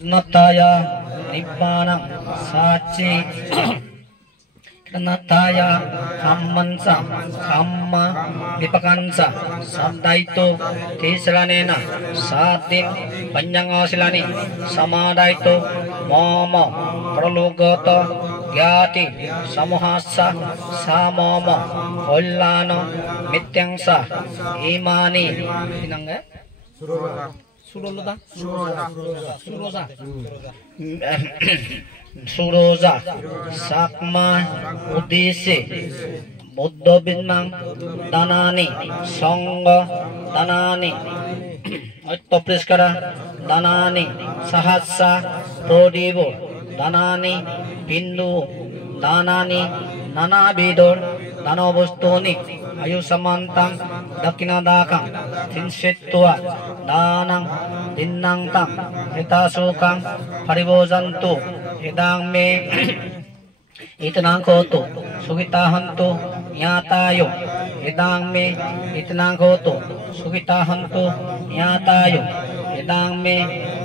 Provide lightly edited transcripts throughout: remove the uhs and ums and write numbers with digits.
Nataya Nibbana Sachi Nataya Kammansa Kamma Vipakansa Sadaito Tisranena Satin Panjangasilani Samadaito Momo Prologoto Gyati Samuhasa Samomo Kollano Mityangsa Imani Pinangga Surosa Surosa Sakma Udise Buddha Binang Danani Songa Danani Topriskara Danani Sahasa Prodivo Danani Pindu Danani Nana Bidor Danobustoni Ayu Samantang Dakinadakang Tinsetua Danang Dinang Tang Hitasukang Paribozantu Hidang Me Itanang Koto Sugitahantu Yatayo Hidang Me Itanang Koto Sugitahantu Yatayo Hidang Me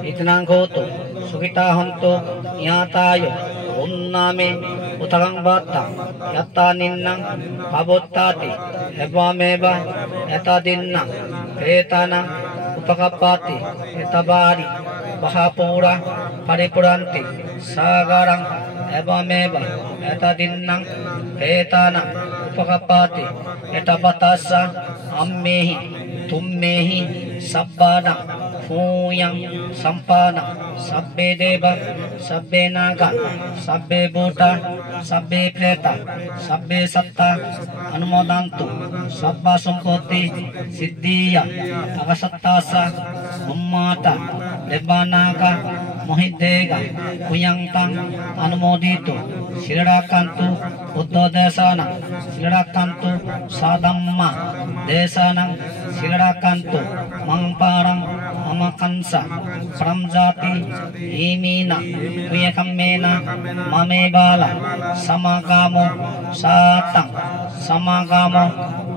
Itanang Koto Sugitahantu Yatayo Unname Utarang Bata Yata Ninnang Pabotati Ebameba Yata Dinnang Petanang Upakapati Etabari Bahapura Paripuranti Sagarang Ebameba Yata Dinnang Petanang Upakapati Etabatasa Ammehi Tummehi Sabbanang Fuyang Sampana Sabbe Deva Sabbe Naga Sabbe Buddha Sabbe Preta Sabbe Satta Anumodantu Sabba Sampoti Siddhiya Agasattasa Ummata Devanaga Mohidega Kuyangtang Anumodito Silirakantu Buddha Desana Silirakantu Sadamma Desana Silirakantu Mangparang Amakansa Pramjati Imina Kuyakamena Mamebala Samagamo Satang Samagamo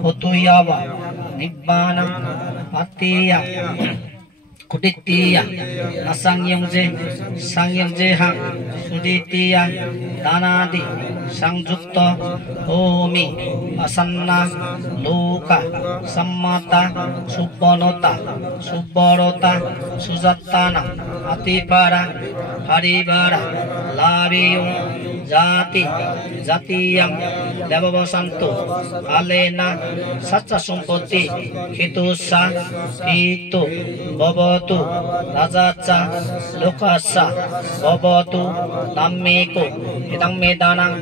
Hutuyawa Nibbana Patiya Kuditiya Nasangyongje Hang Suditiya Danadi Sangjukta Homi Asanna Luka Sammata Subbanota Subbarota Sujattana Atipara Haribara Labiyo Jati Jatiyam Devavasantu Alena Satcha Sumpoti Hitusa Hitu Bobotu Rajacha Lukasa Bobotu Dhammiko Idang me danang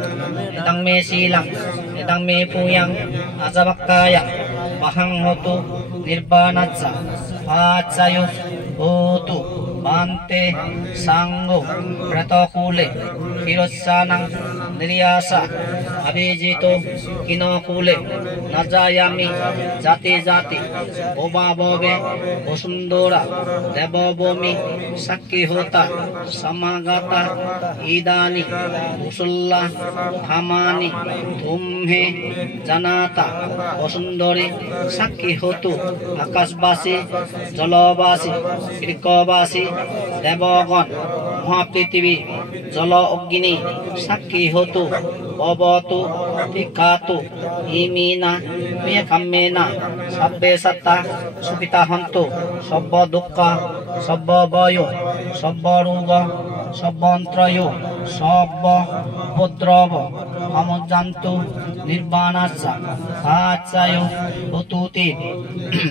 Idang me silang Idang me puyang Ajabakaya Mahang hotu Nirbanatsa Pachayo Hotu Bante Sanggo Pratokule Hirosanang Niriyasa Abhijito Kinokule Najayami Jati Jati Boba Bobe Osundora Debobomi Sakki Hota Samagata Idani Usulla Hamani Tumhe Janata Osundori Sakki Hotu Akasbasi Jalobasi Kirikobasi Debogon Mahaprithivi Jala Ogini Sakki Hotu Bobotu Tikatu Imina Miyakamena Sabbe Satta Supitahantu Sabba Dukka Sabba Bayo Sabba Ruga Sabbantrayo Sabba Pudrava Amujantu Nirbanasa Sachayo Hututi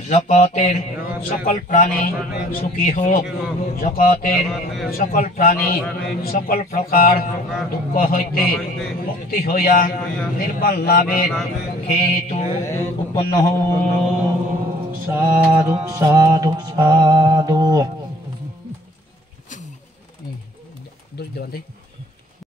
Jakater Sakal Prani Sukhi Ho Jakater Sakal Prani Sakal Prakar Dukka Hoite Mukti Hoya Nirbal Labet Ketu Uppanna Ho Sadhu Sadhu Sadhu Duduk di lantai.